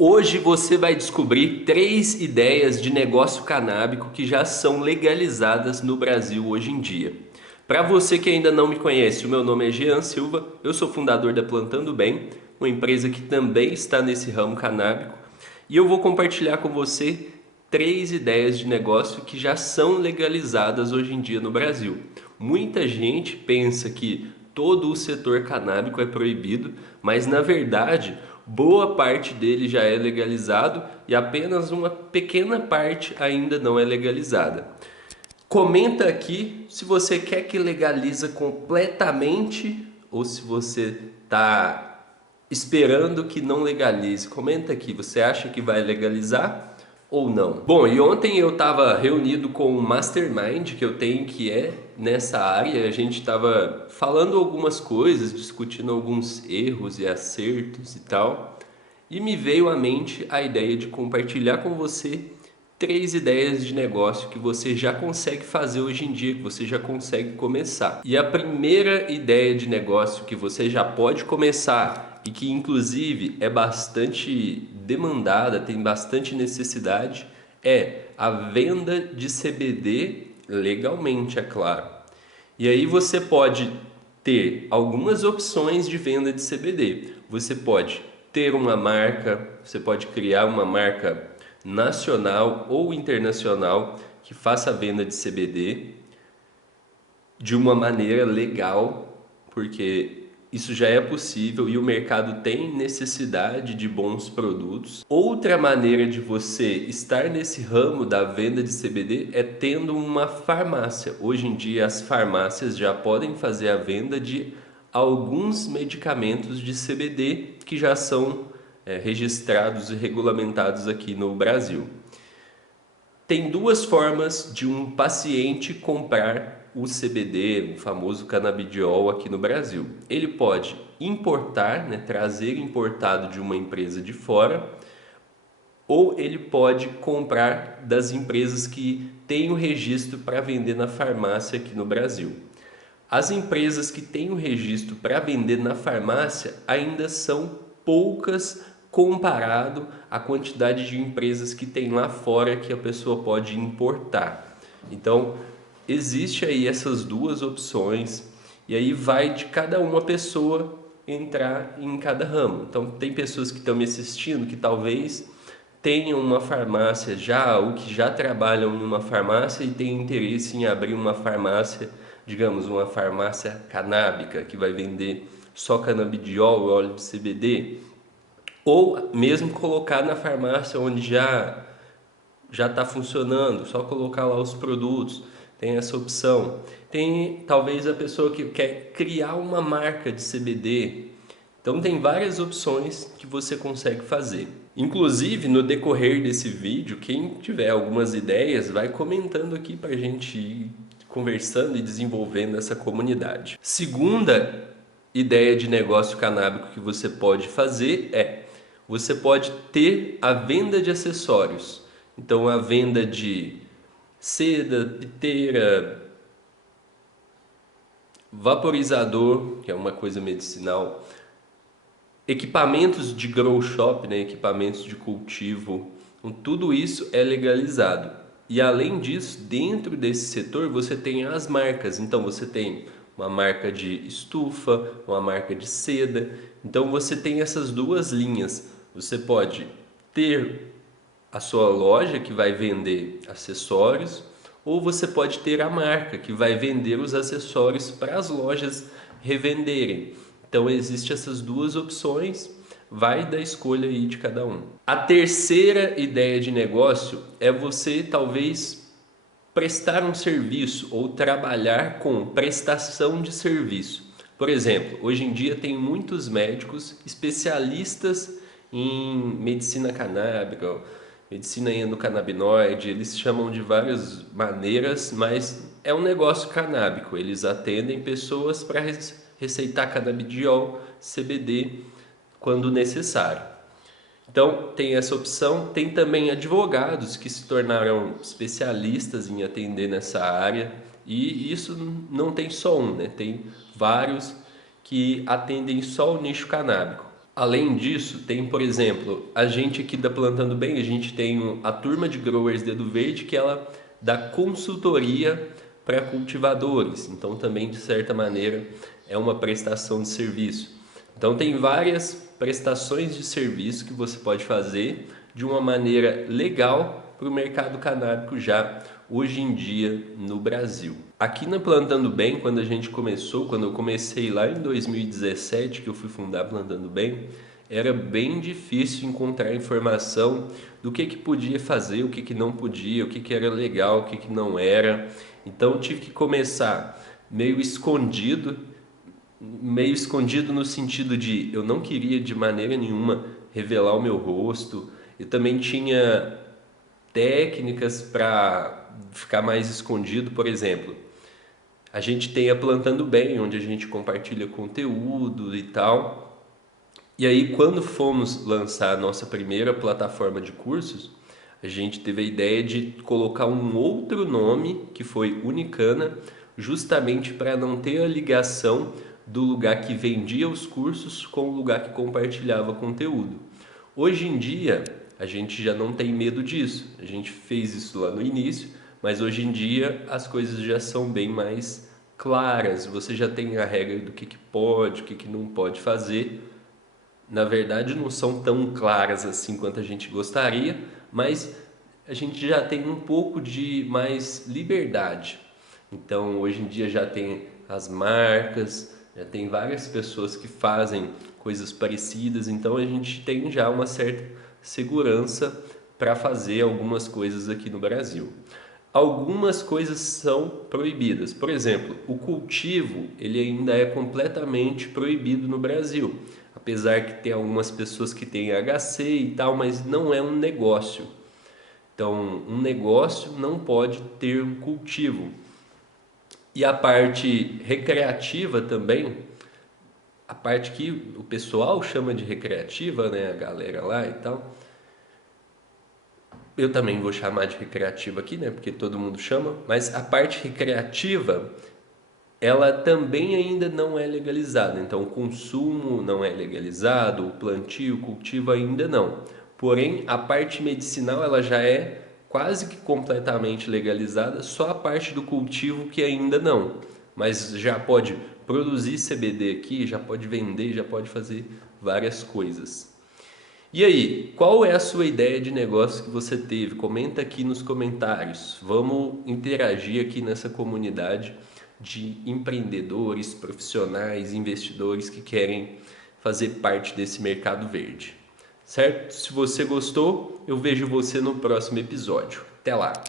Hoje você vai descobrir 3 ideias de negócio canábico que já são legalizadas no Brasil hoje em dia. Para você que ainda não me conhece, o meu nome é Jean Silva, eu sou fundador da Plantando Bem, uma empresa que também está nesse ramo canábico, e eu vou compartilhar com você 3 ideias de negócio que já são legalizadas hoje em dia no Brasil. Muita gente pensa que todo o setor canábico é proibido, mas na verdade, boa parte dele já é legalizado e apenas uma pequena parte ainda não é legalizada. Comenta aqui se você quer que legaliza completamente ou se você está esperando que não legalize. Comenta aqui, você acha que vai legalizar ou não? Bom, e ontem eu estava reunido com um mastermind que eu tenho que é nessa área. A gente estava falando algumas coisas, discutindo alguns erros e acertos e tal. E me veio à mente a ideia de compartilhar com você 3 ideias de negócio que você já consegue fazer hoje em dia, que você já consegue começar. E a primeira ideia de negócio que você já pode começar e que inclusive é bastante demandada, tem bastante necessidade, é a venda de CBD legalmente, é claro. E aí você pode ter algumas opções de venda de CBD. Você pode ter uma marca, você pode criar uma marca nacional ou internacional que faça a venda de CBD de uma maneira legal, porque isso já é possível e o mercado tem necessidade de bons produtos. Outra maneira de você estar nesse ramo da venda de CBD é tendo uma farmácia. Hoje em dia as farmácias já podem fazer a venda de alguns medicamentos de CBD que já são registrados e regulamentados aqui no Brasil. Tem 2 formas de um paciente comprar o CBD, o famoso canabidiol aqui no Brasil. Ele pode importar, trazer importado de uma empresa de fora, ou ele pode comprar das empresas que têm o registro para vender na farmácia aqui no Brasil. As empresas que têm o registro para vender na farmácia ainda são poucas comparado à quantidade de empresas que tem lá fora que a pessoa pode importar. Então, existe aí essas 2 opções e aí vai de cada uma pessoa entrar em cada ramo. Então, tem pessoas que estão me assistindo que talvez tenham uma farmácia já ou que já trabalham em uma farmácia e têm interesse em abrir uma farmácia, digamos, uma farmácia canábica que vai vender só canabidiol, óleo de CBD, ou mesmo colocar na farmácia onde já está funcionando, só colocar lá os produtos, tem essa opção. Tem talvez a pessoa que quer criar uma marca de CBD. Então tem várias opções que você consegue fazer. Inclusive, no decorrer desse vídeo, quem tiver algumas ideias, vai comentando aqui para a gente ir conversando e desenvolvendo essa comunidade. Segunda ideia de negócio canábico que você pode fazer é: você pode ter a venda de acessórios. Então, a venda de seda, piteira, vaporizador, que é uma coisa medicinal, equipamentos de grow shop, equipamentos de cultivo, então, tudo isso é legalizado. E além disso, dentro desse setor você tem as marcas. Então você tem uma marca de estufa, uma marca de seda. Então você tem essas 2 linhas. Você pode ter a sua loja que vai vender acessórios, ou você pode ter a marca que vai vender os acessórios para as lojas revenderem. Então existem essas 2 opções, vai da escolha aí de cada um. A terceira ideia de negócio é você talvez prestar um serviço ou trabalhar com prestação de serviço. Por exemplo, hoje em dia tem muitos médicos especialistas em medicina canábica, medicina endocannabinoide, eles chamam de várias maneiras, mas é um negócio canábico. Eles atendem pessoas para receitar canabidiol, CBD, quando necessário. Então, tem essa opção. Tem também advogados que se tornaram especialistas em atender nessa área. E isso não tem só um, tem vários que atendem só o nicho canábico. Além disso, tem, por exemplo, a gente aqui da Plantando Bem, a gente tem a turma de Growers Dedo Verde, que ela dá consultoria para cultivadores. Então, também, de certa maneira, é uma prestação de serviço. Então, tem várias prestações de serviço que você pode fazer de uma maneira legal para o mercado canábico já hoje em dia no Brasil. Aqui na Plantando Bem, quando eu comecei lá em 2017, que eu fui fundar Plantando Bem, era bem difícil encontrar informação do que podia fazer, o que não podia, o que era legal, o que não era. Então eu tive que começar meio escondido no sentido de eu não queria de maneira nenhuma revelar o meu rosto. Eu também tinha técnicas para ficar mais escondido, por exemplo. A gente tem a Plantando Bem, onde a gente compartilha conteúdo e tal. E aí, quando fomos lançar a nossa primeira plataforma de cursos, a gente teve a ideia de colocar um outro nome, que foi Unicana, justamente para não ter a ligação do lugar que vendia os cursos com o lugar que compartilhava conteúdo. Hoje em dia, a gente já não tem medo disso. A gente fez isso lá no início, mas hoje em dia as coisas já são bem mais claras. Você já tem a regra do que pode, o que não pode fazer. Na verdade, não são tão claras assim quanto a gente gostaria, mas a gente já tem um pouco de mais liberdade. Então, hoje em dia já tem as marcas, já tem várias pessoas que fazem coisas parecidas, então a gente tem já uma certa segurança para fazer algumas coisas aqui no Brasil. Algumas coisas são proibidas. Por exemplo, o cultivo ele ainda é completamente proibido no Brasil. Apesar que tem algumas pessoas que têm HC e tal, mas não é um negócio. Então, um negócio não pode ter um cultivo. E a parte recreativa também, a parte que o pessoal chama de recreativa, né, a galera lá e tal. Eu também vou chamar de recreativa aqui, né, porque todo mundo chama, mas a parte recreativa, ela também ainda não é legalizada. Então, o consumo não é legalizado, o plantio, o cultivo ainda não. Porém, a parte medicinal, ela já é quase que completamente legalizada, só a parte do cultivo que ainda não. Mas já pode produzir CBD aqui, já pode vender, já pode fazer várias coisas. E aí, qual é a sua ideia de negócio que você teve? Comenta aqui nos comentários. Vamos interagir aqui nessa comunidade de empreendedores, profissionais, investidores que querem fazer parte desse mercado verde. Certo? Se você gostou, eu vejo você no próximo episódio. Até lá!